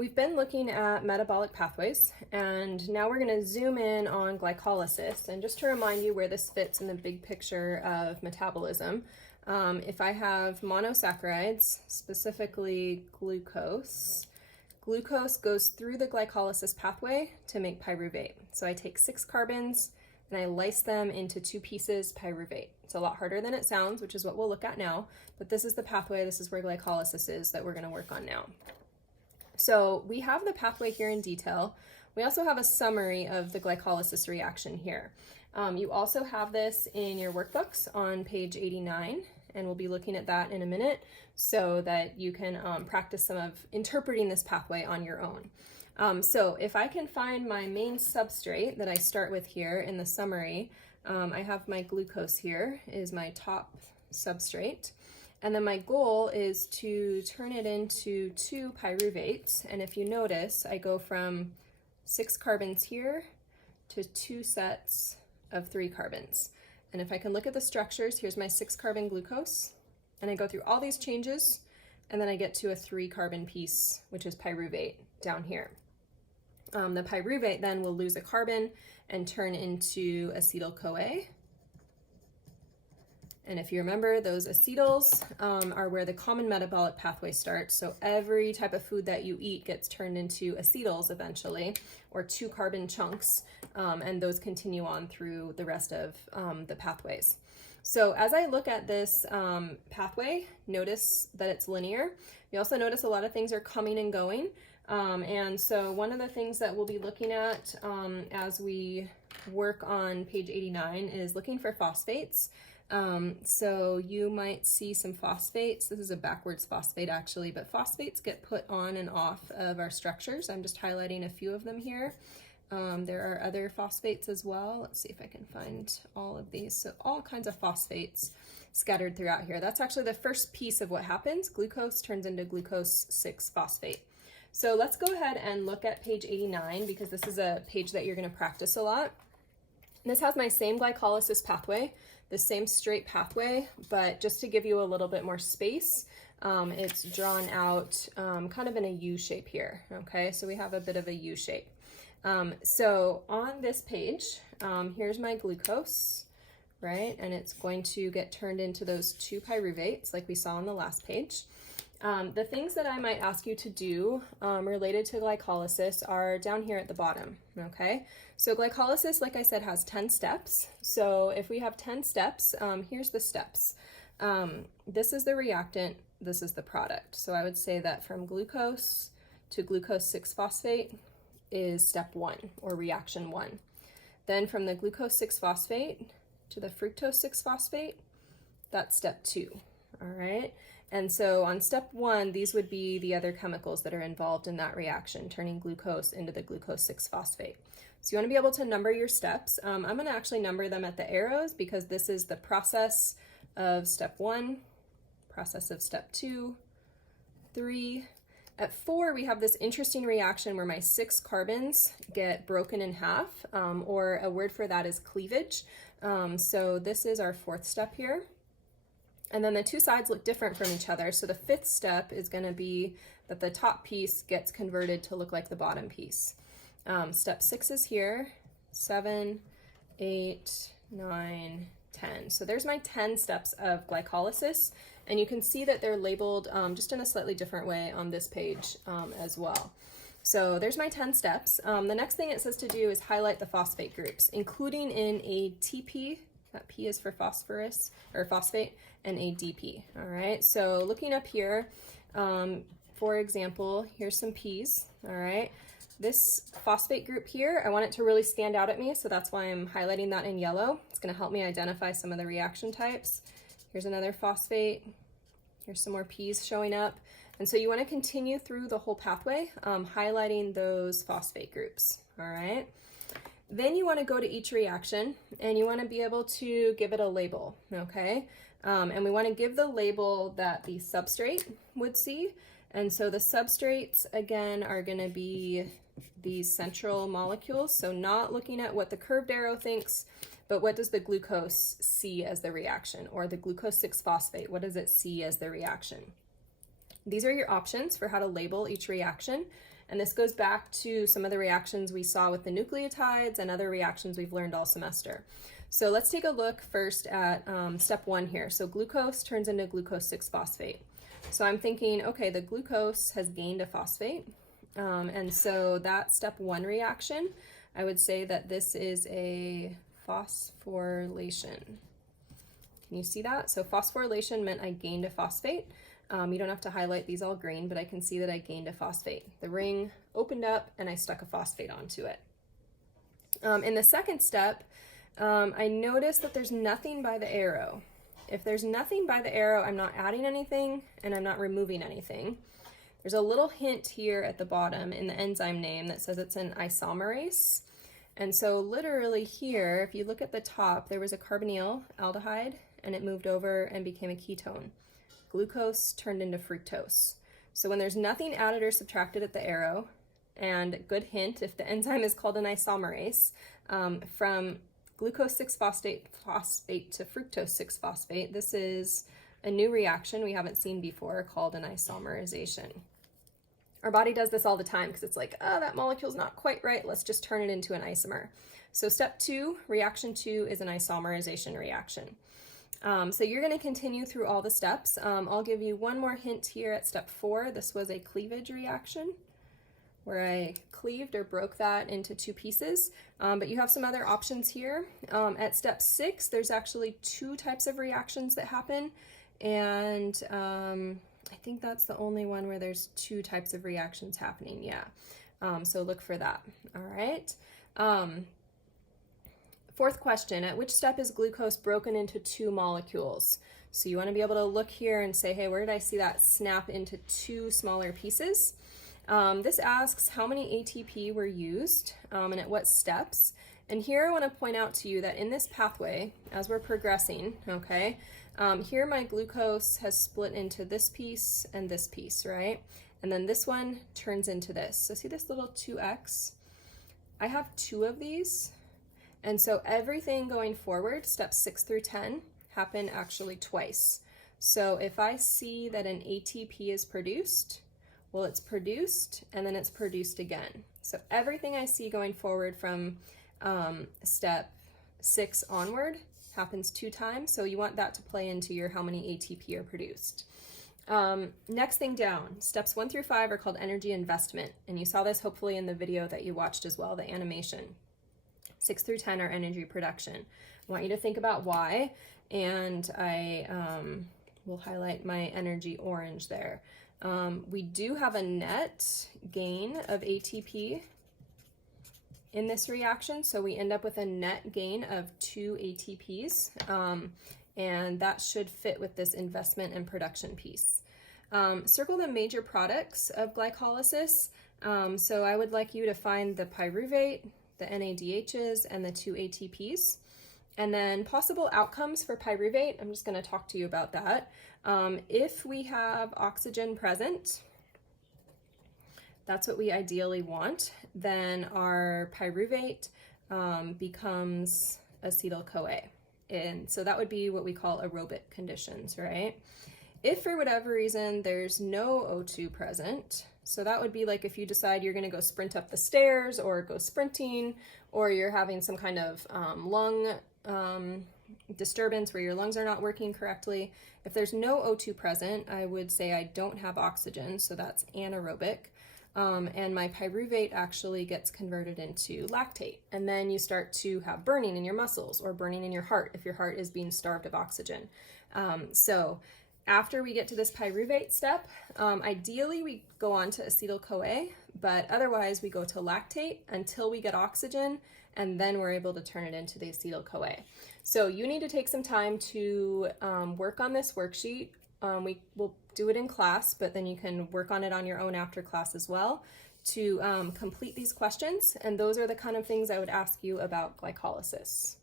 We've been looking at metabolic pathways, and now we're going to zoom in on glycolysis. And just to remind you where this fits in the big picture of metabolism, if I have monosaccharides, specifically glucose goes through the glycolysis pathway to make pyruvate. So I take 6 carbons and I lyse them into 2 pieces pyruvate. It's a lot harder than it sounds, which is what we'll look at now, but this is the pathway, this is where glycolysis is that we're going to work on now. So we have the pathway here in detail. We also have a summary of the glycolysis reaction here. You also have this in your workbooks on page 89, and we'll be looking at that in a minute so that you can practice some of interpreting this pathway on your own. So if I can find my main substrate that I start with here in the summary, I have my glucose here is my top substrate. And then my goal is to turn it into 2 pyruvates. And if you notice, I go from 6 carbons here to 2 sets of 3 carbons. And if I can look at the structures, here's my 6 carbon glucose. And I go through all these changes, and then I get to a 3 carbon piece, which is pyruvate down here. The pyruvate then will lose a carbon and turn into acetyl-CoA. And if you remember, those acetyls are where the common metabolic pathway starts. So every type of food that you eat gets turned into acetyls eventually, or 2 carbon chunks, and those continue on through the rest of the pathways. So as I look at this pathway, notice that it's linear. You also notice a lot of things are coming and going. And so one of the things that we'll be looking at as we work on page 89 is looking for phosphates. So you might see some phosphates. This is a backwards phosphate actually, but phosphates get put on and off of our structures. I'm just highlighting a few of them here. There are other phosphates as well. Let's see if I can find all of these. So all kinds of phosphates scattered throughout here. That's actually the first piece of what happens. Glucose turns into glucose 6-phosphate. So let's go ahead and look at page 89 because this is a page that you're going to practice a lot. This has my same glycolysis pathway, the same straight pathway, but just to give you a little bit more space, it's drawn out kind of in a U shape here, okay? So we have a bit of a U shape. So on this page, here's my glucose, right? And it's going to get turned into those 2 pyruvates like we saw on the last page. The things that I might ask you to do related to glycolysis are down here at the bottom, okay? So glycolysis, like I said, has 10 steps. So if we have 10 steps, here's the steps. This is the reactant, this is the product. So I would say that from glucose to glucose 6-phosphate is step 1 or reaction 1. Then from the glucose 6-phosphate to the fructose 6-phosphate, that's step 2, all right? And so on step 1, these would be the other chemicals that are involved in that reaction, turning glucose into the glucose 6-phosphate. So you want to be able to number your steps. I'm going to actually number them at the arrows because this is the process of step 1, process of step 2, 3. At 4, we have this interesting reaction where my 6 carbons get broken in half, or a word for that is cleavage. So this is our 4th step here. And then the 2 sides look different from each other. So the 5th step is going to be that the top piece gets converted to look like the bottom piece. Step 6 is here, 7, 8, 9, 10. So there's my 10 steps of glycolysis. And you can see that they're labeled just in a slightly different way on this page as well. So there's my 10 steps. The next thing it says to do is highlight the phosphate groups, including in a TP. That P is for phosphorus or phosphate, and a DP. All right, so looking up here, for example, here's some P's. All right, this phosphate group here, I want it to really stand out at me, so that's why I'm highlighting that in yellow. It's going to help me identify some of the reaction types. Here's another phosphate. Here's some more P's showing up. And so you want to continue through the whole pathway, highlighting those phosphate groups. All right. Then you want to go to each reaction and you want to be able to give it a label, okay? And we want to give the label that the substrate would see. And so the substrates, again, are going to be these central molecules. So not looking at what the curved arrow thinks, but what does the glucose see as the reaction? Or the glucose 6-phosphate, what does it see as the reaction? These are your options for how to label each reaction. And this goes back to some of the reactions we saw with the nucleotides and other reactions we've learned all semester. So let's take a look first at step 1 here. So glucose turns into glucose 6-phosphate. So I'm thinking, okay, the glucose has gained a phosphate. And so that step 1 reaction, I would say that this is a phosphorylation. Can you see that? So phosphorylation meant I gained a phosphate. You don't have to highlight these all green, but I can see that I gained a phosphate. The ring opened up and I stuck a phosphate onto it. In the second step, I noticed that there's nothing by the arrow. If there's nothing by the arrow, I'm not adding anything and I'm not removing anything. There's a little hint here at the bottom in the enzyme name that says it's an isomerase. And so literally here, if you look at the top, there was a carbonyl aldehyde and it moved over and became a ketone. Glucose turned into fructose. So when there's nothing added or subtracted at the arrow, and good hint, if the enzyme is called an isomerase, from glucose 6-phosphate to fructose 6-phosphate, this is a new reaction we haven't seen before called an isomerization. Our body does this all the time because it's like, oh, that molecule's not quite right, let's just turn it into an isomer. So step 2, reaction 2 is an isomerization reaction. So you're going to continue through all the steps. I'll give you one more hint here at step 4. This was a cleavage reaction where I cleaved or broke that into 2 pieces, but you have some other options here. At step 6, there's actually 2 types of reactions that happen, and I think that's the only one where there's 2 types of reactions happening, yeah. So look for that, all right? Fourth question, at which step is glucose broken into 2 molecules? So you want to be able to look here and say, hey, where did I see that snap into 2 smaller pieces? This asks how many ATP were used and at what steps. And here I want to point out to you that in this pathway, as we're progressing, okay, here my glucose has split into this piece and this piece, right? And then this one turns into this. So see this little 2x? I have 2 of these. And so everything going forward, steps 6 through 10, happen actually twice. So if I see that an ATP is produced, well, it's produced and then it's produced again. So everything I see going forward from step 6 onward happens 2 times. So you want that to play into your how many ATP are produced. Next thing down, steps 1 through 5 are called energy investment. And you saw this hopefully in the video that you watched as well, the animation. 6 through 10 are energy production. I want you to think about why, and I will highlight my energy orange there. We do have a net gain of ATP in this reaction, so we end up with a net gain of 2 ATPs, and that should fit with this investment and production piece. Circle the major products of glycolysis. So I would like you to find the pyruvate, the NADHs, and the 2 ATPs. And then possible outcomes for pyruvate, I'm just going to talk to you about that. If we have oxygen present, that's what we ideally want, then our pyruvate becomes acetyl-CoA. And so that would be what we call aerobic conditions, right? If for whatever reason there's no O2 present, so that would be like if you decide you're going to go sprint up the stairs or go sprinting, or you're having some kind of lung disturbance where your lungs are not working correctly. If there's no O2 present, I would say I don't have oxygen, so that's anaerobic. And my pyruvate actually gets converted into lactate. And then you start to have burning in your muscles or burning in your heart if your heart is being starved of oxygen. So after we get to this pyruvate step, ideally we go on to acetyl-CoA, but otherwise we go to lactate until we get oxygen, and then we're able to turn it into the acetyl-CoA. So you need to take some time to work on this worksheet. We will do it in class, but then you can work on it on your own after class as well to complete these questions, and those are the kind of things I would ask you about glycolysis.